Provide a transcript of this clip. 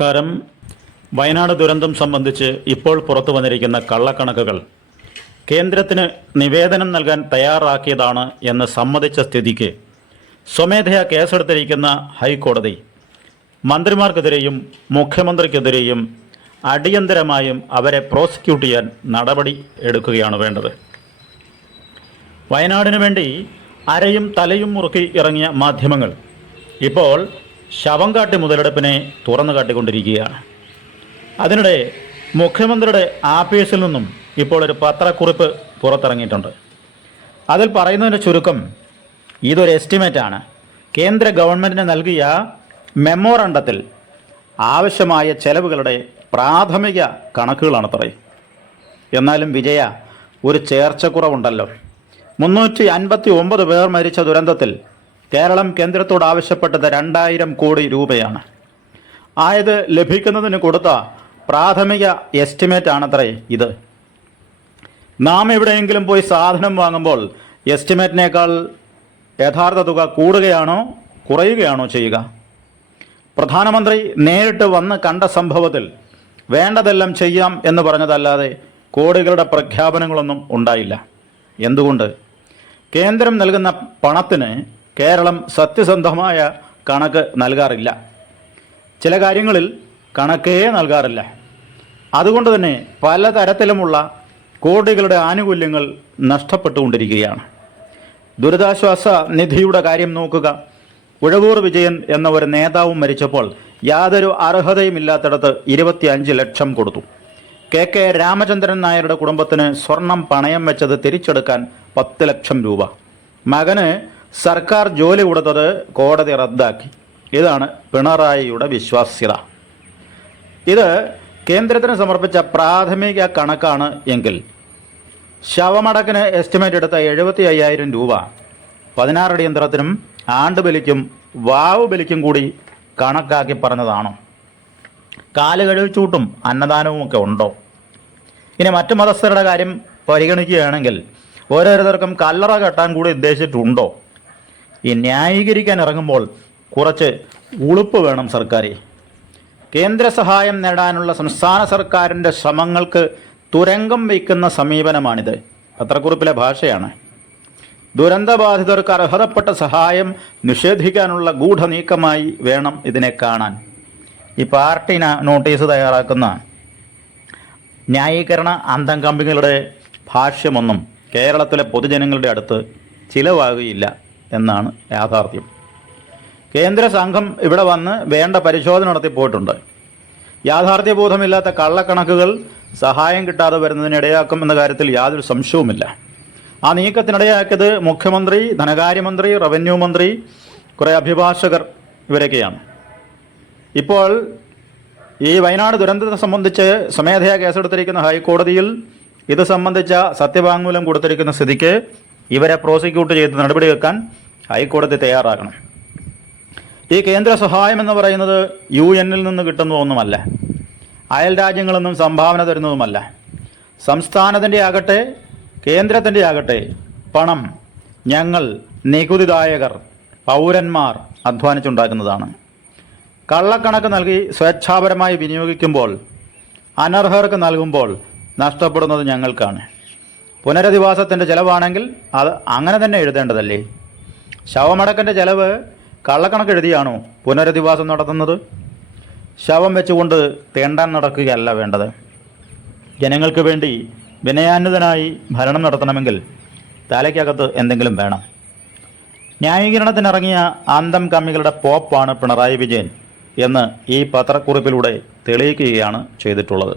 നമസ്കാരം. വയനാട് ദുരന്തം സംബന്ധിച്ച് ഇപ്പോൾ പുറത്തു വന്നിരിക്കുന്ന കള്ളക്കണക്കുകൾ. കേന്ദ്രത്തിന് നിവേദനം നൽകാൻ തയ്യാറാക്കിയതാണ് എന്ന് സമ്മതിച്ച സ്ഥിതിക്ക് സ്വമേധയാ കേസെടുത്തിരിക്കുന്ന ഹൈക്കോടതി. മന്ത്രിമാർക്കെതിരെയും മുഖ്യമന്ത്രിക്കെതിരെയും അടിയന്തരമായും അവരെ പ്രോസിക്യൂട്ട് ചെയ്യാൻ നടപടി എടുക്കുകയാണ് വേണ്ടത്. വയനാടിനു വേണ്ടി അരയും തലയും മുറുക്കി ഇറങ്ങിയ മാധ്യമങ്ങൾ. ഇപ്പോൾ ശവം കാട്ടി മുതലെടുപ്പിനെ തുറന്നു കാട്ടിക്കൊണ്ടിരിക്കുകയാണ്. അതിനിടെ മുഖ്യമന്ത്രിയുടെ ആഫീസിൽ നിന്നും ഇപ്പോൾ ഒരു പത്രക്കുറിപ്പ് പുറത്തിറങ്ങിയിട്ടുണ്ട്. അതിൽ പറയുന്നതിന്റെ ചുരുക്കം ഇതൊരു എസ്റ്റിമേറ്റാണ്. കേന്ദ്ര ഗവൺമെന്റിന് നൽകിയ മെമ്മോറണ്ടത്തിൽ ആവശ്യമായ ചെലവുകളുടെ പ്രാഥമിക കണക്കുകളാണ് പറയും എന്നാലും വിജയ ഒരു ചേർച്ചക്കുറവുണ്ടല്ലോ. മുന്നൂറ്റി അൻപത്തി ഒമ്പത് പേർ മരിച്ച ദുരന്തത്തിൽ കേരളം കേന്ദ്രത്തോട് ആവശ്യപ്പെട്ടത് രണ്ടായിരം കോടി രൂപയാണ്. ആയത് ലഭിക്കുന്നതിന് കൊടുത്ത പ്രാഥമിക എസ്റ്റിമേറ്റ് ആണത്രേ ഇത്. നാം എവിടെയെങ്കിലും പോയി സാധനം വാങ്ങുമ്പോൾ എസ്റ്റിമേറ്റിനേക്കാൾ യഥാർത്ഥ തുക കൂടുകയാണോ കുറയുകയാണോ ചെയ്യുക? പ്രധാനമന്ത്രി നേരിട്ട് വന്ന് കണ്ട സംഭവത്തിൽ വേണ്ടതെല്ലാം ചെയ്യാം എന്ന് പറഞ്ഞതല്ലാതെ കോടികളുടെ പ്രഖ്യാപനങ്ങളൊന്നും ഉണ്ടായില്ല. എന്തുകൊണ്ട്? കേന്ദ്രം നൽകുന്ന പണത്തിന് കേരളം സത്യസന്ധമായ കണക്ക് നൽകാറില്ല. ചില കാര്യങ്ങളിൽ കണക്കേ നൽകാറില്ല. അതുകൊണ്ട് തന്നെ പലതരത്തിലുമുള്ള കോടികളുടെ ആനുകൂല്യങ്ങൾ നഷ്ടപ്പെട്ടുകൊണ്ടിരിക്കുകയാണ്. ദുരിതാശ്വാസ നിധിയുടെ കാര്യം നോക്കുക. ഉഴവൂർ വിജയൻ എന്ന ഒരു നേതാവും മരിച്ചപ്പോൾ യാതൊരു അർഹതയുമില്ലാത്തിടത്ത് ഇരുപത്തിയഞ്ച് ലക്ഷം കൊടുത്തു. കെ കെ രാമചന്ദ്രൻ നായരുടെ കുടുംബത്തിന് സ്വർണം പണയം വെച്ചത് തിരിച്ചെടുക്കാൻ പത്ത് ലക്ഷം രൂപ. മകന് സർക്കാർ ജോലി കൊടുത്തത് കോടതി റദ്ദാക്കി. ഇതാണ് പിണറായിയുടെ വിശ്വാസ്യത. ഇത് കേന്ദ്രത്തിന് സമർപ്പിച്ച പ്രാഥമിക കണക്കാണ് എങ്കിൽ ശവമടക്കിന് എസ്റ്റിമേറ്റ് എടുത്ത എഴുപത്തി അയ്യായിരം രൂപ പതിനാറടി യന്ത്രത്തിനും ആണ്ടുബലിക്കും വാവ് ബലിക്കും കൂടി കണക്കാക്കി പറഞ്ഞതാണോ. കാൽ കഴിവിച്ചൂട്ടും അന്നദാനവും ഒക്കെ ഉണ്ടോ? ഇനി മറ്റു മതസ്ഥരുടെ കാര്യം പരിഗണിക്കുകയാണെങ്കിൽ ഓരോരുത്തർക്കും കല്ലറ കെട്ടാൻ കൂടി ഉദ്ദേശിച്ചിട്ടുണ്ടോ? ഈ ന്യായീകരിക്കാൻ ഇറങ്ങുമ്പോൾ കുറച്ച് ഉളുപ്പ് വേണം സർക്കാർ കേന്ദ്ര സഹായം നേടാനുള്ള സംസ്ഥാന സർക്കാരിന്റെ ശ്രമങ്ങൾക്ക് തുരങ്കം വയ്ക്കുന്ന സമീപനമാണിത്. പത്രക്കുറിപ്പിലെ ഭാഷയാണ്. ദുരന്തബാധിതർക്ക് അർഹതപ്പെട്ട സഹായം നിഷേധിക്കാനുള്ള ഗൂഢനീക്കമായി വേണം ഇതിനെ കാണാൻ. ഈ പാർട്ടി നോട്ടീസ് തയ്യാറാക്കുന്ന ന്യായീകരണ അന്തം കമ്പികളുടെ ഭാഷ്യമൊന്നും കേരളത്തിലെ പൊതുജനങ്ങളുടെ അടുത്ത് ചിലവാകുകയില്ല. എന്നാണ് യാഥാർത്ഥ്യം. കേന്ദ്ര സംഘം ഇവിടെ വന്ന് വേണ്ട പരിശോധന നടത്തി പോയിട്ടുണ്ട്. യാഥാർത്ഥ്യബോധമില്ലാത്ത കള്ളക്കണക്കുകൾ സഹായം കിട്ടാതെ വരുന്നതിന് ഇടയാക്കും എന്ന കാര്യത്തിൽ യാതൊരു സംശയവുമില്ല. ആ നീക്കത്തിനിടയാക്കിയത് മുഖ്യമന്ത്രി ധനകാര്യമന്ത്രി റവന്യൂ മന്ത്രി കുറേ അഭിഭാഷകർ ഇവരൊക്കെയാണ്. ഇപ്പോൾ ഈ വയനാട് ദുരന്തത്തെ സംബന്ധിച്ച് സ്വമേധയാ കേസെടുത്തിരിക്കുന്ന ഹൈക്കോടതിയിൽ ഇത് സംബന്ധിച്ച സത്യവാങ്മൂലം കൊടുത്തിരിക്കുന്ന സ്ഥിതിക്ക് ഇവരെ പ്രോസിക്യൂട്ട് ചെയ്ത് നടപടി വെക്കാൻ ഹൈക്കോടതി തയ്യാറാകണം. ഈ കേന്ദ്ര സഹായം എന്ന് പറയുന്നത് യു എന്നിൽ നിന്ന് കിട്ടുന്ന ഒന്നുമല്ല. അയൽ രാജ്യങ്ങളൊന്നും സംഭാവന തരുന്നതുമല്ല. സംസ്ഥാനത്തിന്റെ ആകട്ടെ കേന്ദ്രത്തിന്റെ ആകട്ടെ പണം ഞങ്ങൾ നികുതിദായകർ പൗരന്മാർ അധ്വാനിച്ചുണ്ടാക്കുന്നതാണ്. കള്ളക്കണക്ക് നൽകി സ്വേച്ഛാപരമായി വിനിയോഗിക്കുമ്പോൾ അനർഹർക്ക് നൽകുമ്പോൾ നഷ്ടപ്പെടുന്നത് ഞങ്ങൾക്കാണ്. പുനരധിവാസത്തിന്റെ ചിലവാണെങ്കിൽ അത് അങ്ങനെ തന്നെ എഴുതേണ്ടതല്ലേ? ശവമടക്കന്റെ ചെലവ് കള്ളക്കണക്ക് എഴുതിയാണോ പുനരധിവാസം നടത്തുന്നത്? ശവം വെച്ചുകൊണ്ട് തേണ്ടാൻ നടക്കുകയല്ല വേണ്ടത്. ജനങ്ങൾക്ക് വേണ്ടി വിനയാന്വിതനായി ഭരണം നടത്തണമെങ്കിൽ തലയ്ക്കകത്ത് എന്തെങ്കിലും വേണം. ന്യായീകരണത്തിനിറങ്ങിയ അന്തം കമ്മികളുടെ പോപ്പാണ് പിണറായി വിജയൻ എന്ന് ഈ പത്രക്കുറിപ്പിലൂടെ തെളിയിക്കുകയാണ് ചെയ്തിട്ടുള്ളത്.